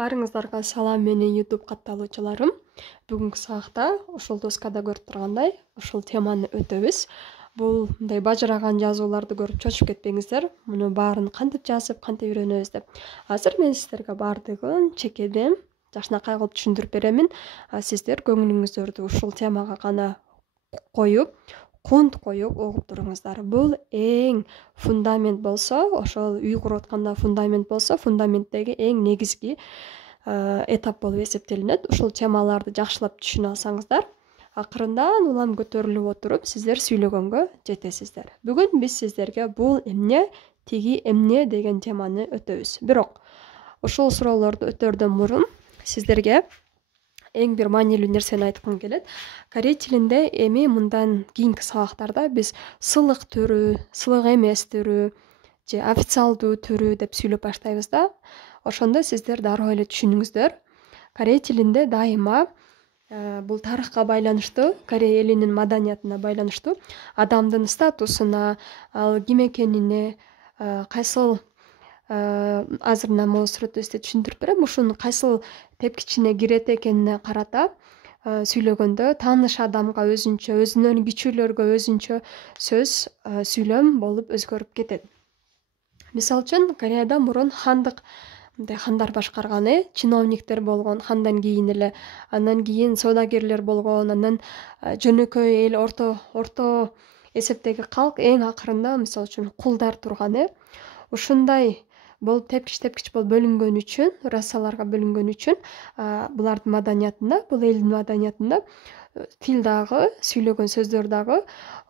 Барыңыздарга салам, менин YouTube катталуучуларым. Бүгүнкү сабакта ушул доскада көрүп тургандай ушул теманы өтөбүз. Бул мындай бажыраган жазууларды көрүп чочуп кетпеңиздер. Муну баарын кантип жазып, кантип үйрөнөбүз деп. Азыр мен сиздерге баардыгын чекеден жакшынакай кылып түшүндүрүп беремин. Сиздер көңүлүңүздөрдү ушул темага гана коюп, кунт коюп угуп туруңуздар. Бул эң фундамент болсо, ошол үй куруп атканда фундамент болсо, фундаменттеги эң негизги этап болуп эсептелинет. Ушул темаларды жакшылап түшүнө алсаңыздар, акырындан улам көтөрүлүп отуруп, сиздер сүйлөгөнгө жетесиздер. Бүгүн биз сиздерге бул эмне, тиги эмне деген теманы өтөбүз. Бирок ушул суроолорду өтөрдөн мурун сиздерге эң бир маанилүү нерсени айткым келет. Корей тилинде эми мындан кийинки сабактарда биз сылык түрү, сылык эмес түрү же официалдуу түрү деп сүйлөп баштайбыз да. Ошондо сиздер дароо эле түшүнүңүздөр. Корей тилинде дайыма бул тарыхка байланыштуу, Корей элинин маданиятына байланыштуу, адамдын статусуна, ал ким экенине, кайсыл азыр намоз сүрөтүбүздө түшүндүрүп берем. Ушунун кайсыл тепкичине кирет экенине карата сүйлөгөндө тааныш адамга өзүнчө, өзүнөн кичүүлөргө өзүнчө сөз, сүйлөм болуп өзгөрүп кетет. Мисалы үчүн, Кореяда мурун хандык мындай хандар башкарган, чиновниктер болгон, хандан кийин эле, андан кийин соодагерлер болгон, анан жөнөкөй эл, орто эсептеги калк эң акырында мисалы үчүн кулдар турган. Ушундай болуп тепкич болуп бөлүнгөн үчүн, расаларга бөлүнгөн үчүн булардын маданиятында, бул элдин маданиятында тил дагы, сүйлөгөн сөздөр дагы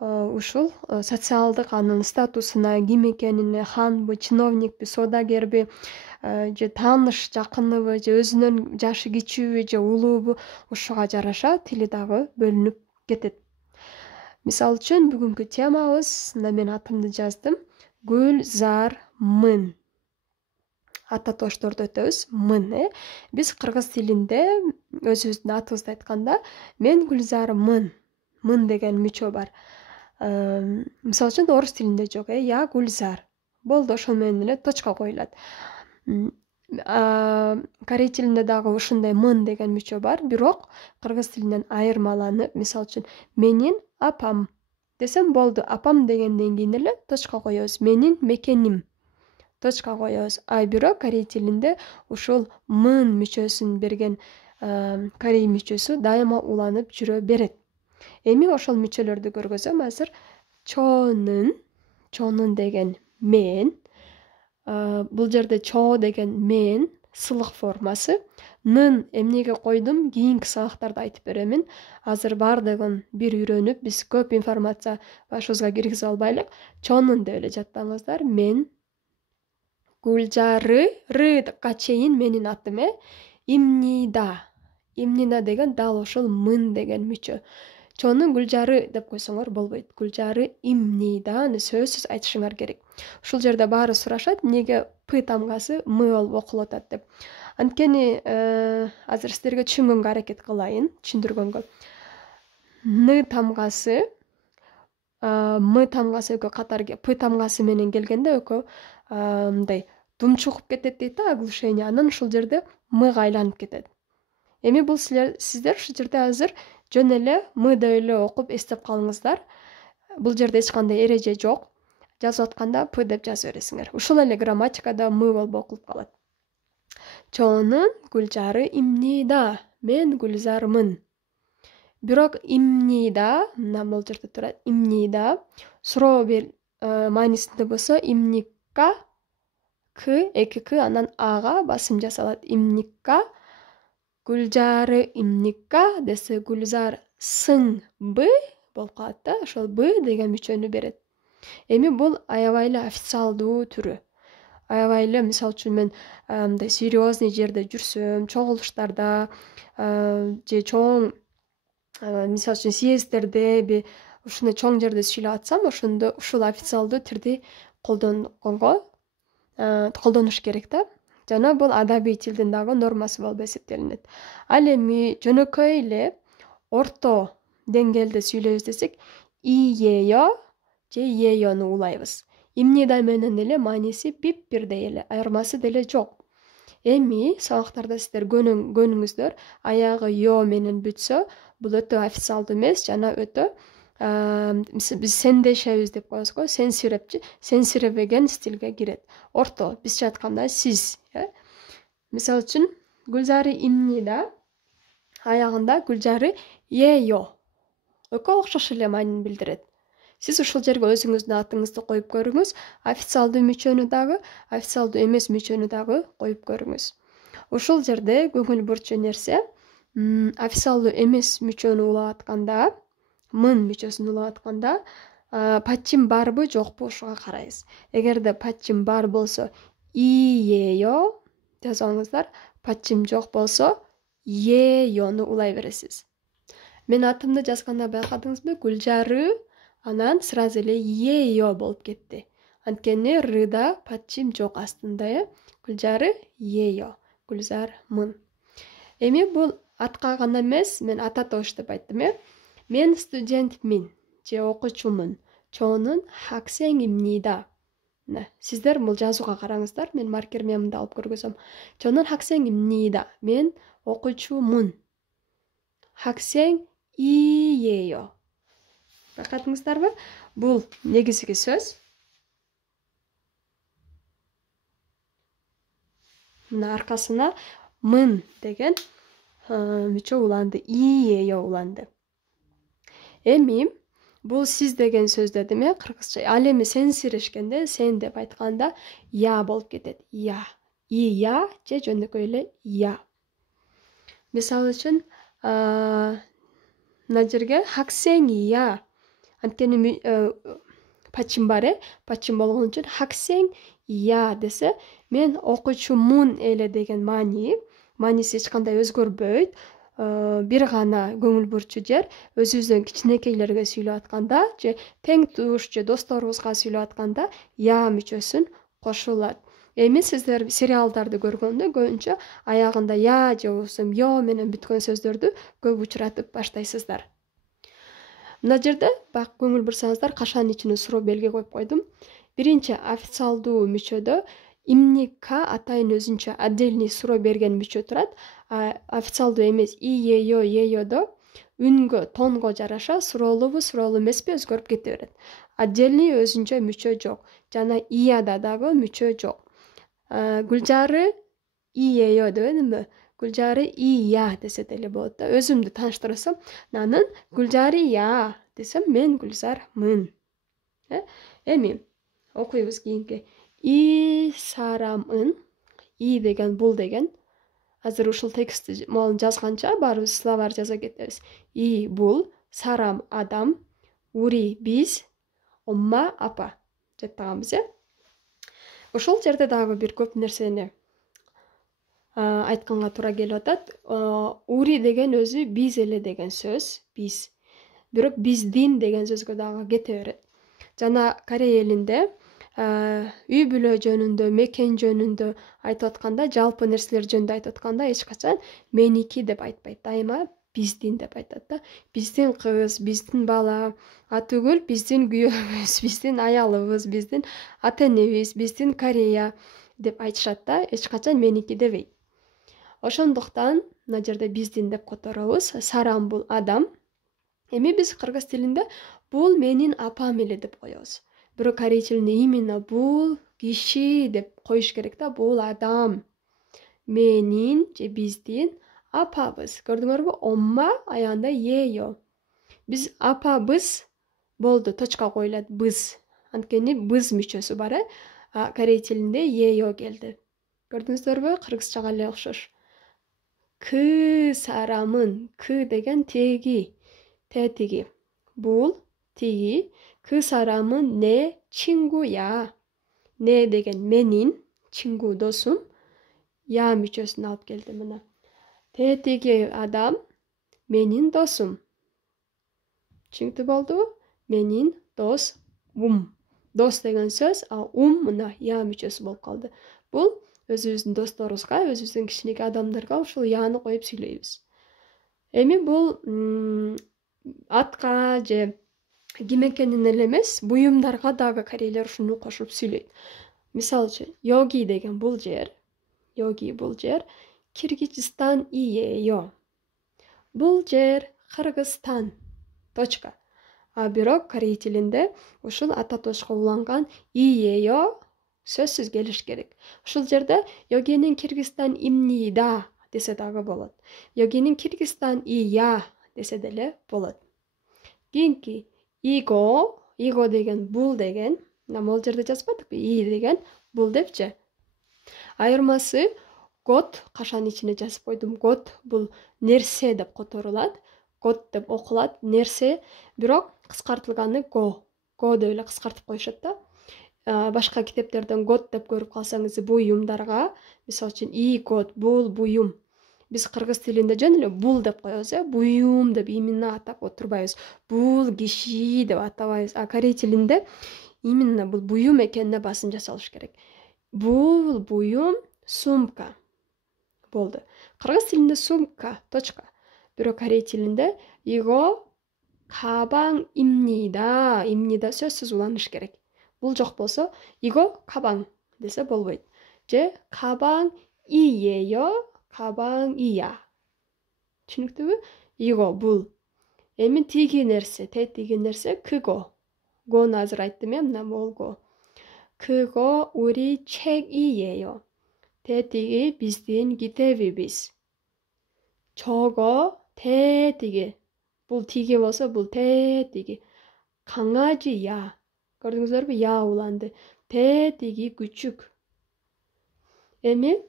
ушул социалдык анын статусуна, ким экенине, ханбы, чиновникпи, соодагерби, же тааныш жакыныбы, же өзүнөн жашы кичүүбү, же улуубу, ушуга жараша тили дагы бөлүнүп кетет. Мисалы үчүн бүгүнкү темабыз, мына мен атымды жаздым, Гүлзармын. Ата тошторду өтөбүз. Мын. Биз кыргыз тилинде өзүбүздүн атыбызды айтканда, мен Гүлзармын. Мын деген мүчө бар. Мисалы үчүн орус тилинде жок, я Гүлзар. Болду, ошол менен эле точка коюлат. Корей тилинде дагы ушундай мын деген мүчө бар, бирок кыргыз тилинен айырмаланып, мисалы үчүн менин апам десем болду, апам дегенден кийин эле точка коебуз. Менин мекеним. Точка коебуз. Бирок корей тилинде ушул мын мүчөсүн берген корей мүчөсү дайыма уланып жүрө берет. Эми ошол мүчөлөрдү көргөзөм азыр. Чонун деген мен. Бул жерде чоо деген мен, сылык формасы. Нын эмнеге койдум, кийинки сабактарда айтып беремин. Азыр баардыгын бир үйрөнүп, биз көп информация башыбызга киргизе албайлык. Чонун деп эле жаттаңыздар. Мен Гүлжарыга чейин менин атым. Имнида. Имнида деген дал ошол мын деген мүчө. Чону Гүлжары деп койсоңор болбойт. Гүлжары имнида, аны сөзсүз айтышыңар керек. Ушул жерде баары сурашат, эмнеге п тамгасы м болуп окулуп атат деп. Анткени азыр сиздерге түшүнгөнгө аракет кылайын, түшүндүргөнгө. Н тамгасы, м тамгасы экөө катар, п тамгасы менен келгенде экөө мындай думчугуп кетет дейт да, оглушение. Анан ушул жерде мга айланып кетет. Эми бул сиздер ушул жерде азыр жөн эле м деп эле окуп эстеп калыңыздар. Бул жерде эч кандай эреже жок. Жазып атканда п деп жаза бересиңер. Ушул эле грамматикада м болуп окулуп калат. Чонун Гүлжары имнида. Мен Гүлзармын. Бирок имнида, мына бул жерде турат, имнида суроо маанисинде болсо имникка к, эки к, анан ага басым жасалат. Имникка, Гүлжары имникка десе Гүлзар сыңбы болуп калат да. Ошол б деген мүчөнү берет. Эми бул аябай эле официалдуу түрү. Аябай эле, мисалы үчүн мен мындай серьезный жерде жүрсөм, чогулуштарда же чоң, мисалы үчүн съезддерде, ушундай чоң жерде сүйлөп атсам, ошондо ушул официалдуу тилди колдонуш керек да. Жана бул адабий тилдин дагы нормасы болуп эсептелинет. Ал эми жөнөкөй эле орто деңгээлде сүйлөйбүз десек, иеё же иеёну улайбыз. Имнида менен эле мааниси бип бирдей эле, айырмасы деле жок. Эми сабактарда сиздер көнүңүздөр аягы yo менен бүтсө, бул өтө официалдуу эмес жана өтө биз сендешебиз деп коебуз го, сенсиребеген стилге кирет. Орто, бизче айтканда сиз. Мисалы үчүн Гүлзары имнида аягында Гүлзары yo экөө окшош эле маанини билдирет. Сиз ушул жерге өзүңүздүн атыңызды коюп көрүңүз, официалдуу мүчөнү дагы, официалдуу эмес мүчөнү дагы коюп көрүңүз. Ушул жерде көңүл бурчу нерсе, официалдуу эмес мүчөнү улап атканда, мын мүчөсүн улап атканда, патчим барбы жокпу ушуга карайбыз. Эгерде патчим бар болсо yo жазаңыздар, патчим жок болсо yoну улай бересиз. Мен атымды жазганда байкадыңызбы? Гүлжары, анан сразу эле yo болуп кетти. Анткени рыда патчим жок астында, Гүлжары yo, Гүлзар мын. Эми бул атка гана эмес, мен ата тош деп айттым, Мен студентмин же окуучумун. Чонун 학생입니다. Сиздер бул жазууга караңыздар, мен маркер менен алып көргөзөм. Чонун 학생입니다. Мен окуучумун. 학생이에요. Байкадыңыздарбы? Бул негизги сөз. Мына аркасына мын деген мүчө уланды, иеyo уланды. Эми бул сиз деген сөз дедим, кыргызча. Ал эми сенсирешкенде, сен деп айтканда я болуп кетет. Я. Я же жөнөкөй эле я. Мисалы үчүн, мына жерге 학생이야. Анткени патчим бар, патчим болгон үчүн 학생이야 десе, мен окуучумун эле деген мааниси эч кандай өзгөрбөйт. Бир гана көңүл бурчу жер, өзүбүздүн кичинекейлерге сүйлөп атканда же тең туш же досторубузга сүйлөп атканда я мүчөсүн кошулат. Эми сиздер сериалдарды көргөндө көбүнчө аягында я же болбосо yo менен бүткөн сөздөрдү көп учуратып баштайсыздар. Мына жерде бак көңүл бурсаңыздар, кашанын ичине суроо белги коюп койдум. Биринчи официалдуу мүчөдө имника атайын өзүнчө отдельный суроо берген мүчө турат. Официалдуу эмес yo'до үнгө, тонго жараша суроолубу, суроолуу эмеспи өзгөрүп кете берет. Отдельный өзүнчө мүчө жок. Жана ияда дагы мүчө жок. Гүлжары yo дебедимби? Гүлжары ия десе деле болот да. Өзүмдү тааныштырсам, нанын Гүлжары я десем, мен Гүлзармын. Эми окуйбуз кийинки. И сарамын, и деген бул деген. Азыр ушул текстти могул жазганча баарыбыз словарь жаза кетебиз. И бул, сарам адам, ури биз, omma апа жаттаганбыз, Ошол жерде дагы бир көп нерсени айтканга туура келип атат. Ури деген өзү биз эле деген сөз, биз. Бирок биздин деген сөзгө дагы кете берет. Жана Корей элинде үй бүлө жөнүндө, мекен жөнүндө айтып атканда, жалпы нерселер жөнүндө айтып атканда эч качан меники деп айтпайт, дайыма биздин деп айтат да. Биздин кыз, биздин бала, атүгүл биздин күйөөбүз, биздин аялыбыз, биздин ата энебиз, биздин Корея деп айтышат да, эч качан меники дебейт. Ошондуктан мына жерде биздин деп которобуз. Сарам бул адам. Эми биз кыргыз тилинде бул менин апам эле деп коебуз. Бирок корей тилинде именно бул киши деп коюш керек да, бул адам. Менин же биздин апабыз. Көрдүңөрбү? Omma аягында yo. Биз апабыз болду, точка коюлат, быз. Анткени быз мүчөсү бар, корей тилинде yo келди. Көрдүңүздөрбү? Кыргызчага эле окшош. Кы сарамын, кы деген теги, тетиги. Бул тиги, кы сарамын не 친구야. Не деген менин, 친구 досум, я мүчөсүн алып келди мына. Тетиги адам менин досум. Түшүнүктүү болдубу? Менин дос Дос деген сөз, мына я мүчөсү болуп калды. Бул өзүбүздүн досторубузга, өзүбүздүн кичинекей адамдарга ушул яны коюп сүйлөйбүз. Эми бул атка же ким экенин эле эмес, буюмдарга дагы корейлер ушуну кошуп сүйлөйт. Мисалы үчүн, йоги деген бул жер. 여기 бул жер Киргизстан ие요. Бул жер Кыргызстан. Точка. А бирок корей тилинде ушул ата тошко уланган ие요 сөзсүз келиш керек. Ушул жерде 여기는 Киргизстан имнида десе дагы болот. 여기는 Киргизстан ия десе деле болот. Кийинки иго деген бул деген. Могул жерде жазбадыкпы? И деген бул депчи. Айырмасы год кашанын ичине жазып койдум. Год бул нерсе деп которулат. Год деп окулат, нерсе. Бирок кыскартылганы го. Го деп эле кыскартып коюшат да. Башка китептерден год деп көрүп калсаңыз буюмдарга, мисалы үчүн и год, бул буюм. Биз кыргыз тилинде жөн эле бул деп коебуз, буюм деп именно атап отурбайбыз. Бул киши деп атабайбыз. А корей тилинде именно бул буюм экенине басым жасалыш керек. Бул буюм сумка. Болду. Кыргыз тилинде сумка. Точка. Бирок корей тилинде иго 가방입니다. 입니다 сөзсүз уланыш керек. Бул жок болсо иго 가방 десе болбойт. Же 가방이에요. 가방이야. Түшүнүктүүбү? Иго бул. Эми тиги нерсе, тетиги нерсе 그거. 고는 азыр айттым, мына молго. 그거 우리 책이에요. тетиги биздин китебибиз. 저거 тетиги. Бул тиги болсо бул тетиги. 강아지야. Көрдүңүздөрбү? Я уланды. Тетиги күчүк. Эми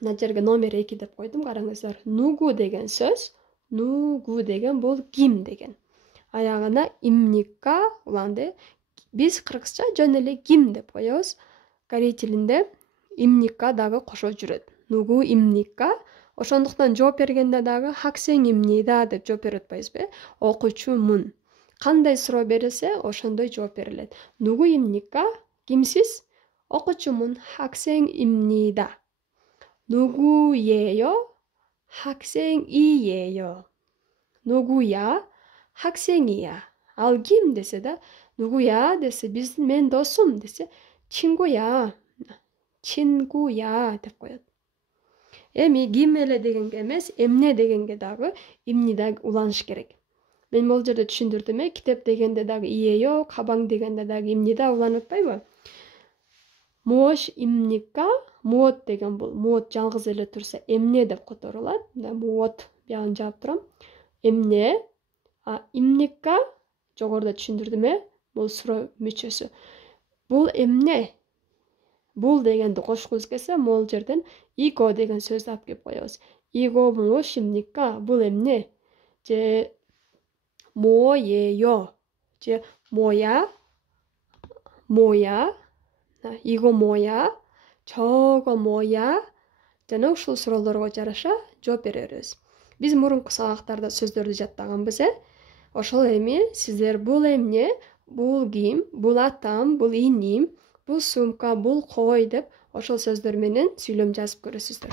мына жерге номер 2 деп койдум, караңыздар. 누구 деген сөз. 누구 деген бул ким деген. Аягына имника уланды. Биз кыргызча жөн эле ким деп коебуз. Корей тилинде имника дагы кошо жүрөт. 누구 имника. Ошондуктан жооп бергенде дагы 학생입니다 деп жооп берип атпайбызбы? Окуучумун. Кандай суроо берилсе, ошондой жооп берилет. 누구입니까? Кимсиз? окуучумун. 학생입니다. 누구예요? 학생이에요. 누구야? 학생이야. Ал ким десе да, 누구야 десе, мен досум десе, 친구야. 친구야 деп коет. Эми ким эле дегенге эмес, эмне дегенге дагы имнида уланыш керек. Мен бул жерде түшүндүрдүм, китеп дегенде дагы ие요, кабаң дегенде дагы имнида уланып атпайбы? 무엇입니까? 무엇 деген бул. 무엇 жалгыз эле турса эмне деп которулат. 무엇 биягын жаап турам. эмне, имника жогоруда түшүндүрдүм, бул суроо мүчөсү. Бул эмне? Бул дегенди кошкубуз келсе, могул жерден иго деген сөздү алып келип коебуз. 이거 무엇입니까? бул эмне? Же 뭐예요? же 뭐야? 이거 뭐야? 저거 뭐야? жана ушул суроолорго жараша жооп беребиз. Биз мурунку сабактарда сөздөрдү жаттаганбыз, ошол эми сиздер бул эмне, бул ким, бул атам, бул иним, бул сумка, бул кой деп ошол сөздөр менен сүйлөм жазып көрөсүздөр.